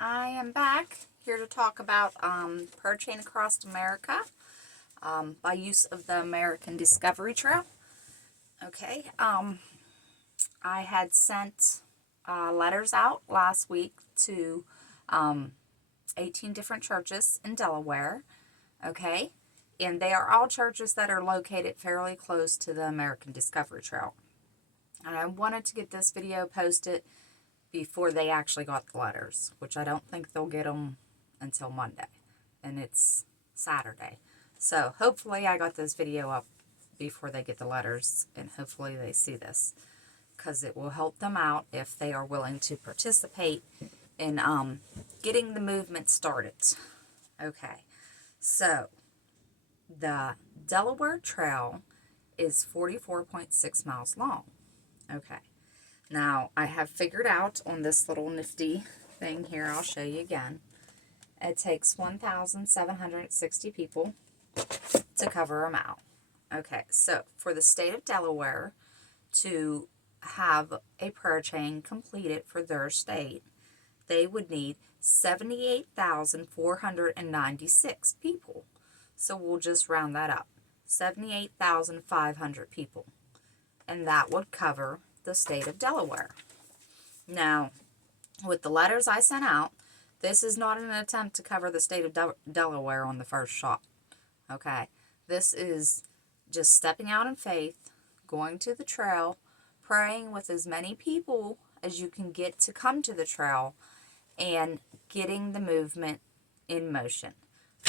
I am back here to talk about Prayer Chain Across America by use of the American Discovery Trail. Okay, I had sent letters out last week to 18 different churches in Delaware. Okay, and they are all churches that are located fairly close to the American Discovery Trail. And I wanted to get this video posted before they actually got the letters, which I don't think they'll get them until Monday, and it's Saturday. So hopefully I got this video up before they get the letters, and hopefully they see this, because it will help them out if they are willing to participate in getting the movement started. Okay, so the Delaware Trail is 44.6 miles long. Okay. Now, I have figured out on this little nifty thing here, I'll show you again. It takes 1,760 people to cover a mile. Okay, so for the state of Delaware to have a prayer chain completed for their state, they would need 78,496 people. So we'll just round that up. 78,500 people. And that would cover the state of Delaware. Now, with the letters I sent out, this is not an attempt to cover the state of Delaware on the first shot. Okay? This is just stepping out in faith, going to the trail, praying with as many people as you can get to come to the trail, and getting the movement in motion.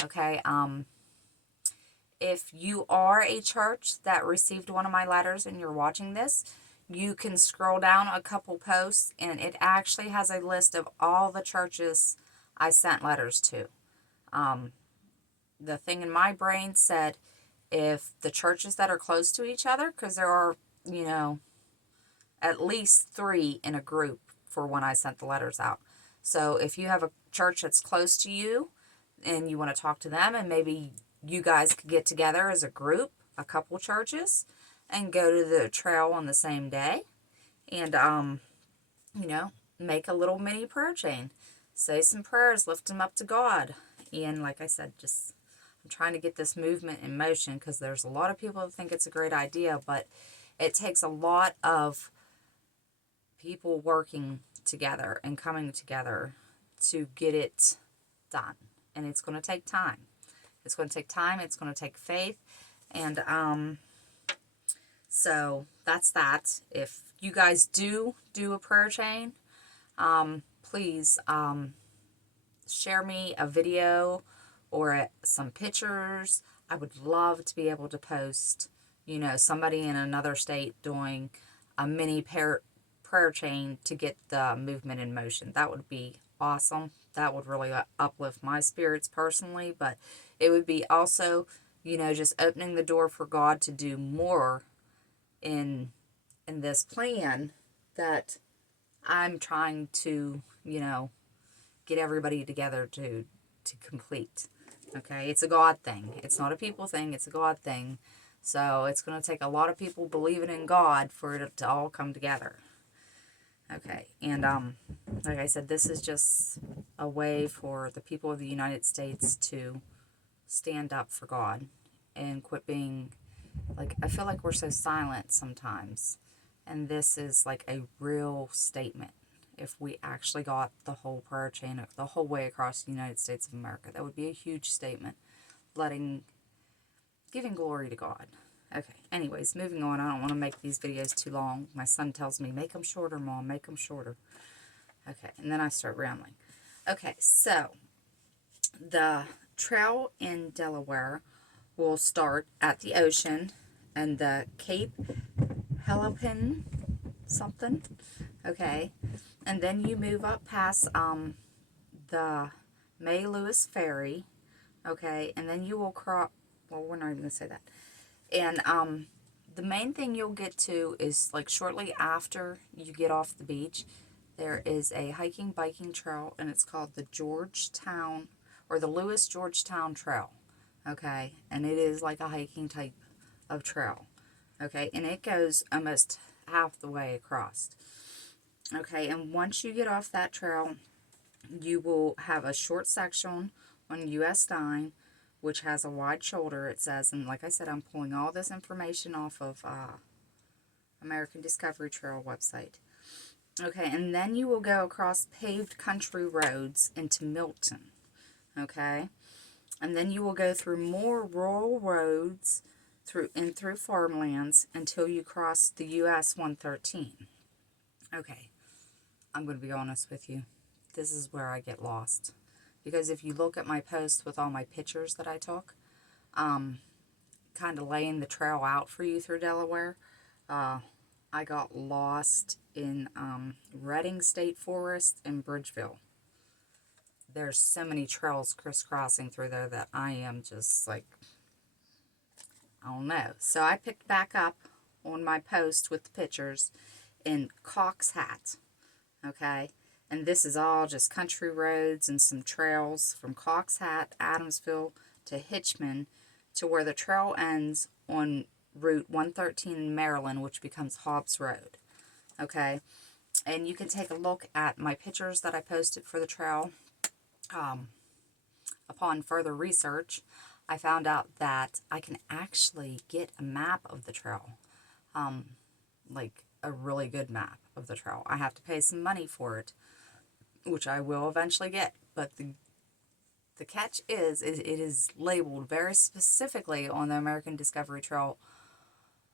Okay? If you are a church that received one of my letters and you're watching this, you can scroll down a couple posts, and it actually has a list of all the churches I sent letters to. The thing in my brain said if the churches that are close to each other, because there are, at least 3 in a group for when I sent the letters out. So if you have a church that's close to you and you want to talk to them, and maybe you guys could get together as a group, a couple churches, and go to the trail on the same day, and make a little mini prayer chain, say some prayers, lift them up to God. And like I said, I'm trying to get this movement in motion, because there's a lot of people that think it's a great idea, but it takes a lot of people working together and coming together to get it done, and it's going to take time. It's going to take time. It's going to take faith. And so that's that. If you guys do a prayer chain, please share me a video or some pictures. I would love to be able to post, somebody in another state doing a mini prayer chain to get the movement in motion. That would be awesome. That would really uplift my spirits personally, but it would be also, just opening the door for God to do more in this plan that I'm trying to, get everybody together to complete. Okay, it's a God thing. It's not a people thing. It's a God thing. So it's going to take a lot of people believing in God for it to all come together. Okay, and like I said, this is just a way for the people of the United States to stand up for God and quit being, I feel like we're so silent sometimes. And this is like a real statement. If we actually got the whole prayer chain the whole way across the United States of America, that would be a huge statement, giving glory to God. Okay, anyways, moving on. I don't want to make these videos too long. My son tells me, make them shorter, Mom, make them shorter. Okay, and then I start rambling. Okay, so the trail in Delaware will start at the ocean and the Cape Hennepin something. Okay, and then you move up past the May Lewis Ferry. Okay, and then you will cross. Well, we're not even gonna say that. And the main thing you'll get to is shortly after you get off the beach, there is a hiking biking trail, and it's called the Georgetown or the Lewis Georgetown Trail. Okay, and it is like a hiking type of trail. Okay, and it goes almost half the way across. Okay, and once you get off that trail, you will have a short section on US 9, which has a wide shoulder, it says. And like I said, I'm pulling all this information off of American Discovery Trail website. Okay, and then you will go across paved country roads into Milton. Okay, and then you will go through more rural roads through farmlands until you cross the US 113. Okay, I'm going to be honest with you. This is where I get lost. Because if you look at my post with all my pictures that I took, kind of laying the trail out for you through Delaware, I got lost in Redding State Forest and Bridgeville. There's so many trails crisscrossing through there that I am just like, I don't know. So I picked back up on my post with the pictures in Cox Hat. Okay, and this is all just country roads and some trails from Cox Hat, Adamsville to Hitchman to where the trail ends on Route 113 in Maryland, which becomes Hobbs Road. Okay, and you can take a look at my pictures that I posted for the trail. Upon further research, I found out that I can actually get a map of the trail, like a really good map of the trail. I have to pay some money for it, which I will eventually get, but the catch is it is labeled very specifically on the American Discovery Trail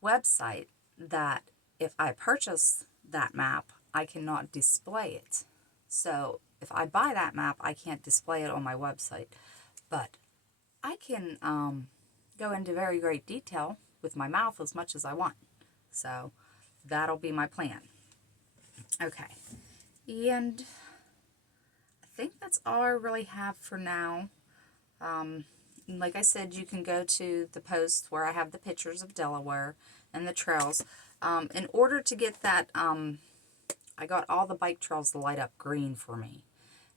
website that if I purchase that map, I cannot display it. So if I buy that map, I can't display it on my website, but I can go into very great detail with my mouth as much as I want. So that'll be my plan. Okay, and I think that's all I really have for now. Like I said, you can go to the post where I have the pictures of Delaware and the trails. In order to get that, I got all the bike trails to light up green for me.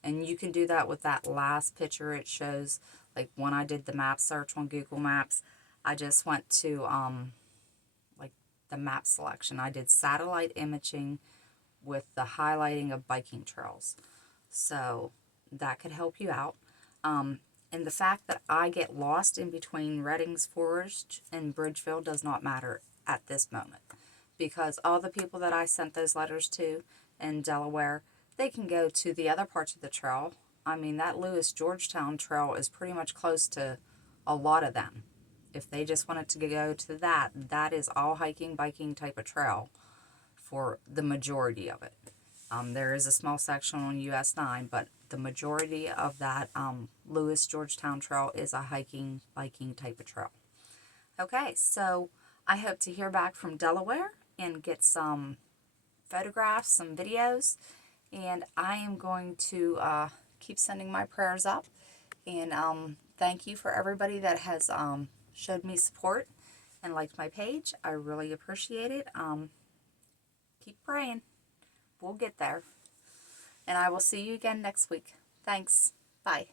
And you can do that with that last picture. It shows, like when I did the map search on Google Maps, I just went to like the map selection. I did satellite imaging with the highlighting of biking trails. So that could help you out. And the fact that I get lost in between Redding's Forest and Bridgeville does not matter at this moment. Because all the people that I sent those letters to in Delaware, they can go to the other parts of the trail. I mean, that Lewis-Georgetown trail is pretty much close to a lot of them. If they just wanted to go to that, that is all hiking, biking type of trail for the majority of it. There is a small section on US 9, but the majority of that Lewis-Georgetown trail is a hiking, biking type of trail. Okay, so I hope to hear back from Delaware and get some photographs, some videos, and I am going to keep sending my prayers up. And thank you for everybody that has showed me support and liked my page. I really appreciate it. Keep praying. We'll get there. And I will see you again next week. Thanks. Bye.